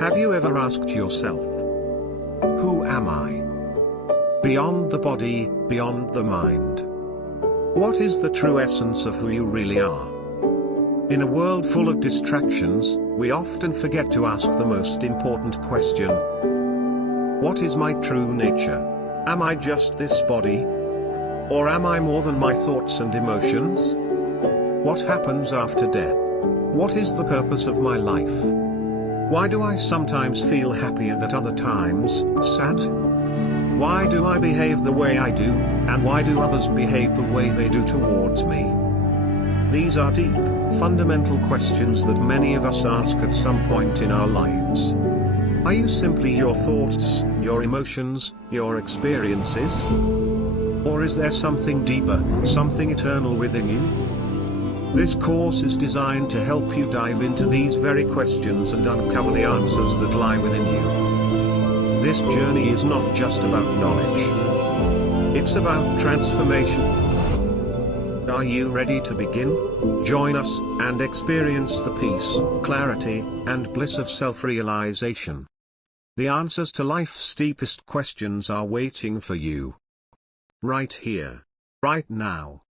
Have you ever asked yourself, who am I? Beyond the body, beyond the mind. What is the true essence of who you really are? In a world full of distractions, we often forget to ask the most important question. What is my true nature? Am I just this body? Or am I more than my thoughts and emotions? What happens after death? What is the purpose of my life? Why do I sometimes feel happy and at other times, sad? Why do I behave the way I do, and why do others behave the way they do towards me? These are deep, fundamental questions that many of us ask at some point in our lives. Are you simply your thoughts, your emotions, your experiences? Or is there something deeper, something eternal within you? This course is designed to help you dive into these very questions and uncover the answers that lie within you. This journey is not just about knowledge. It's about transformation. Are you ready to begin? Join us, and experience the peace, clarity, and bliss of self-realization. The answers to life's deepest questions are waiting for you. Right here. Right now.